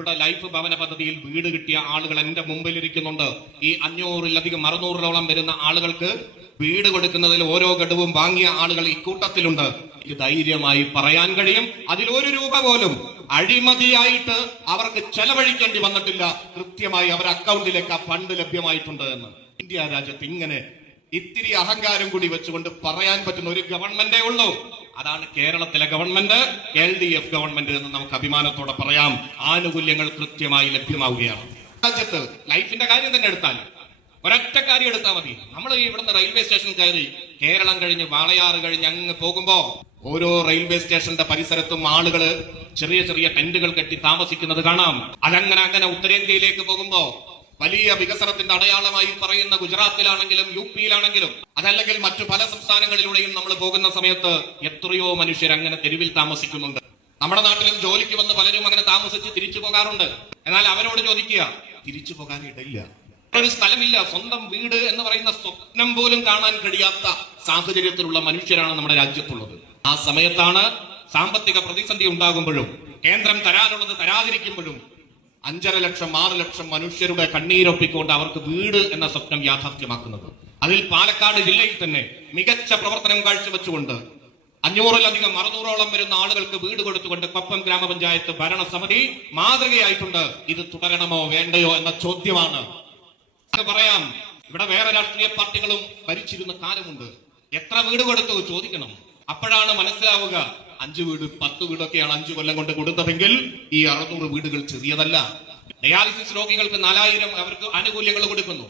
ഇവിടെ ലൈഫ് ഭവന പദ്ധതിയിൽ വീട് കിട്ടിയ ആളുകൾ എന്റെ മുമ്പിൽ ഇരിക്കുന്നുണ്ട്. ഈ 500-ലധികം 600-ഓളം വരുന്ന ആളുകൾക്ക് വീട് കൊടുക്കുന്നതിൽ ഓരോ ഘടവും വാങ്ങിയ ആളുകൾ ഇക്കൂട്ടത്തിലുണ്ട്. എനിക്ക് ധൈര്യമായി പറയാൻ കഴിയും, അതിൽ 1 രൂപ പോലും അഴിമതിയായിട്ട് അവർക്ക് ചെലവഴിക്കേണ്ടി വന്നിട്ടില്ല. കൃത്യമായി അവരുടെ അക്കൗണ്ടിലേക്ക് ആ ഫണ്ട് ലഭ്യമായിട്ടുണ്ട് എന്ന്. ഇന്ത്യ രാജ്യത്ത് ഇങ്ങനെ ഇത്തിരി അഹങ്കാരം കൂടി വെച്ചുകൊണ്ട് പറയാൻ പറ്റുന്ന ഒരു ഗവൺമെന്റേ ഉള്ളൂ. അതാണ് കേരളത്തിലെ ഗവൺമെന്റ്, LDF ഗവൺമെന്റ് എന്ന് നമുക്ക് അഭിമാനത്തോടെ പറയാം. ആനുകൂല്യങ്ങൾ കൃത്യമായി ലഭ്യമാവുകയാണ്. രാജ്യത്ത് ലൈഫിന്റെ കാര്യം തന്നെ എടുത്താൽ ഒരൊറ്റ കാര്യം എടുത്താൽ മതി. നമ്മൾ ഇവിടുന്ന് റെയിൽവേ സ്റ്റേഷൻ കയറി കേരളം കഴിഞ്ഞ് വാളയാറ് കഴിഞ്ഞ് അങ്ങ് പോകുമ്പോ ഓരോ റെയിൽവേ സ്റ്റേഷന്റെ പരിസരത്തും ആളുകള് ചെറിയ ചെറിയ ടെന്റുകൾ കെട്ടി താമസിക്കുന്നത് കാണാം. അങ്ങനെ ഉത്തരേന്ത്യയിലേക്ക് പോകുമ്പോ വലിയ വികസനത്തിന്റെ അടയാളമായി പറയുന്ന ഗുജറാത്തിലാണെങ്കിലും UP-യിലാണെങ്കിലും അതല്ലെങ്കിൽ മറ്റു പല സംസ്ഥാനങ്ങളിലൂടെയും നമ്മൾ പോകുന്ന സമയത്ത് എത്രയോ മനുഷ്യർ അങ്ങനെ തെരുവിൽ താമസിക്കുന്നുണ്ട്. നമ്മുടെ നാട്ടിലും ജോലിക്ക് വന്ന് പലരും അങ്ങനെ താമസിച്ച് തിരിച്ചു പോകാറുണ്ട്. എന്നാൽ അവരോട് ചോദിക്കുക, തിരിച്ചു പോകാൻ ഇടയില്ല, ഒരു സ്ഥലമില്ല, സ്വന്തം വീട് എന്ന് പറയുന്ന സ്വപ്നം പോലും കാണാൻ കഴിയാത്ത സാഹചര്യത്തിലുള്ള മനുഷ്യരാണ് നമ്മുടെ രാജ്യത്തുള്ളത്. ആ സമയത്താണ് സാമ്പത്തിക പ്രതിസന്ധി ഉണ്ടാകുമ്പോഴും കേന്ദ്രം തരാനുള്ളത് തരാതിരിക്കുമ്പോഴും 5.5 ലക്ഷം 6 ലക്ഷം മനുഷ്യരുടെ കണ്ണീരൊപ്പിക്കൊണ്ട് അവർക്ക് വീട് എന്ന സ്വപ്നം യാഥാർത്ഥ്യമാക്കുന്നത്. അതിൽ പാലക്കാട് ജില്ലയിൽ തന്നെ മികച്ച പ്രവർത്തനം കാഴ്ചവെച്ചുകൊണ്ട് 500-ലധികം 600-ഓളം വരുന്ന ആളുകൾക്ക് വീട് കൊടുത്തുകൊണ്ട് കൊപ്പം ഗ്രാമപഞ്ചായത്ത് ഭരണസമിതി മാതൃകയായിട്ടുണ്ട്. ഇത് തുടരണമോ വേണ്ടയോ എന്ന ചോദ്യമാണ്. പറയാം, ഇവിടെ വേറെ രാഷ്ട്രീയ പാർട്ടികളും ഭരിച്ചിരുന്ന കാലമുണ്ട്. എത്ര വീട് കൊടുത്തു ചോദിക്കണം. അപ്പോഴാണ് മനസ്സിലാവുക 5 വീട് 10 വീടൊക്കെയാണ് 5 കൊല്ലം കൊണ്ട് കൊടുത്തതെങ്കിൽ ഈ 600 വീടുകൾ ചെറിയതല്ല. ഡയാലിസിസ് രോഗികൾക്ക് 4000 അവർക്ക് ആനുകൂല്യങ്ങൾ കൊടുക്കുന്നു.